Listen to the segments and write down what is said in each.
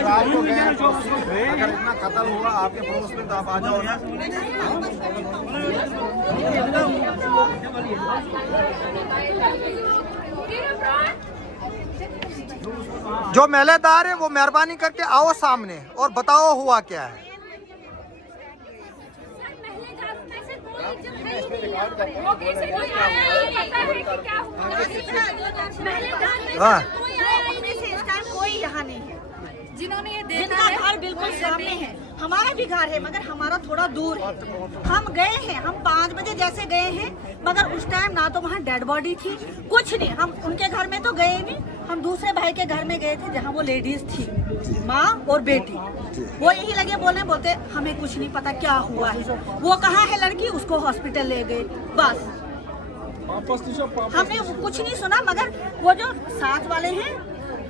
रात को गए, अगर इतना कत्ल हुआ आपके पड़ोस में तो आप आ जाओ ना। जो मेलेदार है वो मेहरबानी करके आओ सामने और बताओ हुआ क्या है। हाँ, कोई यहाँ नहीं है जिन्होंने ये जिनका घर बिल्कुल सामने है। हमारा भी घर है मगर हमारा थोड़ा दूर है। हम गए हैं, हम 5 बजे जैसे गए हैं, मगर उस टाइम ना तो वहाँ डेड बॉडी थी, कुछ नहीं। हम उनके घर में तो गए नहीं, हम दूसरे भाई के घर में गए थे जहाँ वो लेडीज थी, माँ और बेटी। वो यही लगे बोलते हमें कुछ नहीं पता क्या हुआ है, वो कहाँ है लड़की, उसको हॉस्पिटल ले गए, बस हमने कुछ नहीं सुना। मगर वो जो साथ वाले हैं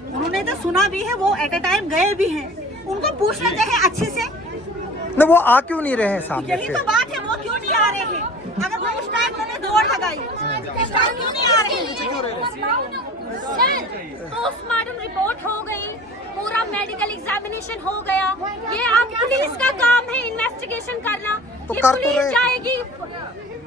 उन्होंने तो सुना भी है, वो एट ए टाइम गए भी हैं। उनको पूछ लेते हैं अच्छे से, नहीं वो आ क्यों नहीं रहे हैं सामने? यही तो बात है, वो क्यों नहीं आ रहे हैं? अगर वो उस टाइम उन्होंने दौड़ लगाई, इस टाइम क्यों नहीं आ रहे हैं? पोस्टमार्टम रिपोर्ट हो गई, पूरा मेडिकल एग्जामिनेशन हो गया। ये आप पुलिस का काम है इन्वेस्टिगेशन करना, तो ये कर तो पुलिस रहे। जाएगी।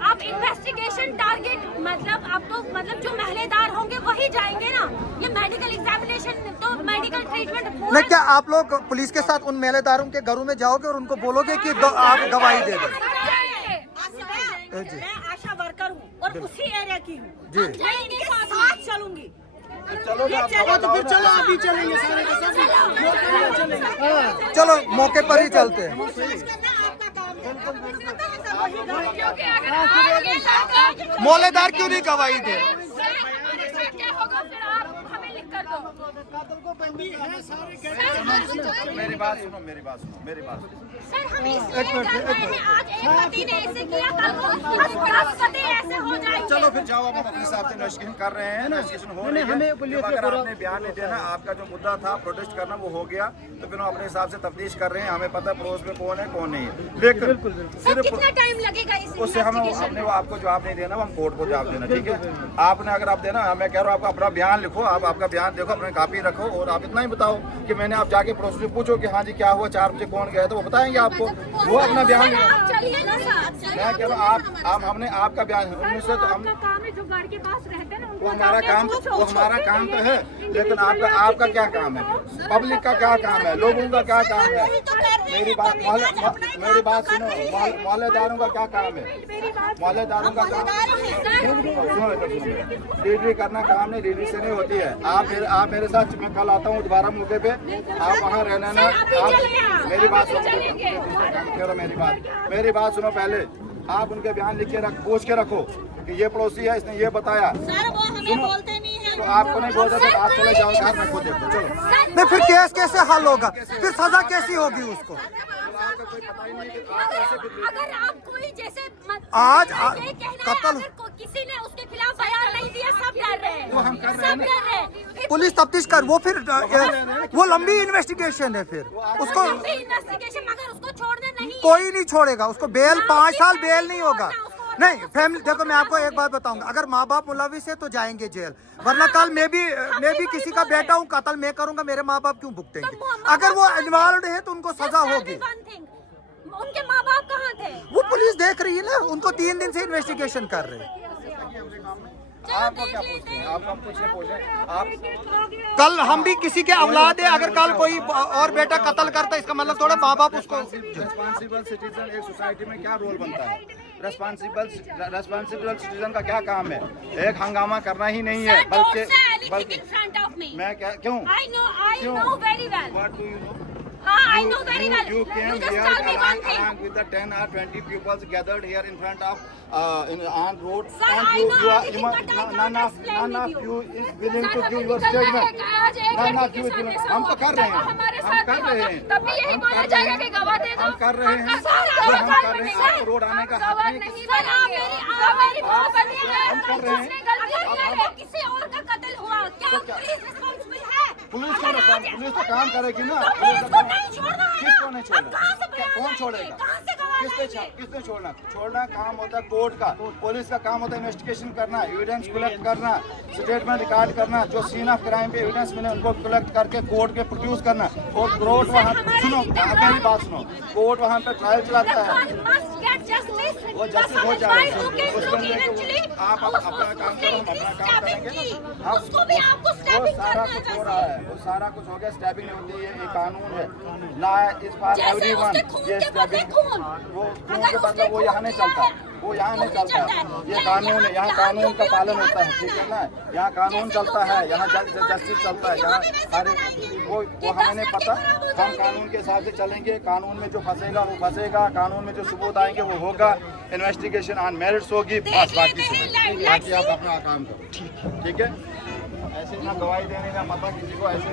आप इन्वेस्टिगेशन टारगेट मतलब जो महलेदार होंगे वही जाएंगे ना। ये मेडिकल एग्जामिनेशन तो मेडिकल ट्रीटमेंट नहीं, क्या आप लोग पुलिस के साथ उन मेलेदारों के घरों में जाओगे और उनको बोलोगे कि आप गवाही दे दो? मैं आशा वर्कर हूँ और उसी एरिया की हूँ, जी। मैं इनके साथ चलूंगी। चलो ना, तो फिर चलो अभी चलेंगे सारे के साथ। चलो मौके पर ही चलते हैं। मोलेदार क्यों नहीं गवाही दे? मेरी बात सुनो, मेरी बात सुनो, मेरी बात सुनो। सर हम इसलिए कर रहे हैं, आज एक पति ने ऐसे किया, कल को 10 पति ऐसे हो जाएंगे। चलो फिर जाओ, हम अपने हिसाब से इन्वेस्टिगेशन कर रहे हैं, इन्वेस्टिगेशन हो रही है। जब अगर आपने बयान नहीं देना, आपका जो मुद्दा था प्रोटेस्ट करना वो हो गया, तो फिर हम अपने हिसाब से तफ्तीश कर रहे हैं। हमें पता है पड़ोस में कौन है कौन नहीं है, लेकिन सर कितना टाइम लगेगा इस उससे हम अपने वो आपको जवाब नहीं देना, हम कोर्ट को जवाब देना, ठीक है? आपने अगर आप देना, मैं कह रहा हूँ आपका अपना बयान लिखो, आप आपका बयान देखो, अपने कापी रखो और आप इतना ही बताओ कि मैंने आप जाके पड़ोस से पूछो कि हाँ जी क्या हुआ, 4 बजे कौन गया, तो वो बताएंगे आपको। वो अपना बयान आप चलिए ना साथ। मैं कह रहा हूँ आप हमने आपका बयान उनसे तो हम काम है जो घर के पास रहते हैं ना, वो हमारा काम तो है, लेकिन आपका क्या काम है? पब्लिक का क्या काम है? लोगों का क्या काम है? मेरी बात सुनो, मोहल्लेदारों का क्या काम है? मोहल्लेदारों का काम लीडरी करना काम नहीं, लीडरी से नहीं होती है। आप मेरे साथ, मैं कल आता हूँ दोबारा मौके पे, आप वहाँ रहना ना। आप मेरी बात सुनो, मेरी बात सुनो, पहले आप उनके बयान लिख के पूछ के रखो कि ये पड़ोसी है, इसने ये बताया। सर वो हमें बोलते नहीं है, तो आपको नहीं बोलते तो आप चले जाओ घर में, खुद देखो। चलो नहीं, फिर केस कैसे हल होगा? फिर सजा कैसी होगी उसको? अगर आप कोई जैसे आज ये कहना है, कत्ल अगर किसी ने उसके खिलाफ बयान नहीं दिया, सब डर रहे हैं, तो हम कर रहे हैं सब डर रहे हैं। पुलिस तफ्तीश कर, वो फिर वो लंबी इन्वेस्टिगेशन है, फिर उसको इन्वेस्टिगेशन, मगर उसको छोड़ना नहीं। कोई नहीं छोड़ेगा उसको। बेल 5 साल बेल नहीं होगा। नहीं फैमिली, देखो मैं आपको एक बात बताऊंगा, अगर माँ बाप मुलविस है तो जाएंगे जेल, वरना कल मैं भी किसी का बेटा हूँ, कत्ल मैं करूंगा, मेरे माँ बाप क्यों भुगतेंगे? अगर वो इन्वॉल्व है तो उनको सजा होगी। उनके माँ बाप कहाँ थे? वो पुलिस देख रही है ना, उनको 3 दिन से इन्वेस्टिगेशन कर रहे हैं। आपको क्या पूछते हैं? आप हम कुछ नहीं पूछ रहे हैं। आप कल हम भी किसी के औलाद है, अगर कल कोई और बेटा कत्ल करता है, इसका मतलब थोड़ा माँ बाप उसको। रेस्पॉन्सिबल सिटीजन एक सोसाइटी में क्या रोल बनता है? रेस्पॉन्सिबल सिटीजन का क्या काम है? एक हंगामा करना ही नहीं है, बल्कि मैं क्या क्यों? I know very well. What do you know? I know very well. You came just here tell me one thing. along with the 10 or 20 pupils gathered here in front of on road. Sir, and I you, know you are, everything, but I can't none explain of with you you. is willing to sir, give हमें your निकलना है, statement. आज एक none लड़की of के you, साथ ऐसा हम हुआ, तो कर रहे कल को हैं, हमारे हम साथ कर भी रहे होगा, हैं, तब भी यही हम बोला कर जाएगा रहे कि गवाह दे दो। हम कर रहे हैं, सर, जो हम गवाह कर रहे हैं, नहीं, आपको रोड आने का हक गवाह नहीं। नहीं बनेंगे। आप मेरी बात सुनिए, हम कर रहे हैं। अगर किसी और का कत्ल हुआ, क्या पुलिस रिस्पॉन्सिबल है? पुलिस पुलिस तो काम करेगी ना। तो पुलिस को नहीं छोड़ना है ना। किसको नहीं अब कहाँ से छोड़ेगा? बयान कौन लाएंगे? छोड़ेगा? कहाँ से गवाह किसने छोड़ना? छोड़ना काम होता है कोर्ट का, पुलिस का काम होता है इन्वेस्टिगेशन करना, एविडेंस कलेक्ट करना, स्टेटमेंट रिकॉर्ड करना, जो सीन ऑफ क्राइम पे एविडेंस मिले उनको कलेक्ट करके कोर्ट के प्रोड्यूस करना। और कोर्ट वहाँ सुनो, मेरी बात सुनो, कोर्ट वहाँ पे ट्रायल चलाता है, वो जस्टिस हो जाएगा। आप अपना काम करो, हम अपना काम करेंगे। उसको भी आपको वो स्टैपिंग सारा करना कुछ है हो रहा है, वो सारा कुछ हो गया। स्टैपिंग नहीं होती है, ये कानून है, ला इस बार जैसे एवरीवन उसके खून ये के बदले स्टैपिंग, खून। वो खून अगर के बदले उसने वो यहाँ नहीं खून चलता, वो यहाँ नहीं चलता। ये कानून है, यहाँ कानून का पालन होता है, ठीक है ना? यहाँ कानून चलता है, यहाँ जस्टिस चलता है, यहाँ हर वो हमें नहीं पता। हम कानून के हिसाब से चलेंगे, कानून में जो फंसेगा वो फंसेगा, कानून में जो सबूत आएंगे वो होगा, इन्वेस्टिगेशन ऑन मेरिट्स होगी, बस बाकी बाकी आप अपना काम करो, ठीक है? ऐसे ना गवाही देने का मत किसी को ऐसे।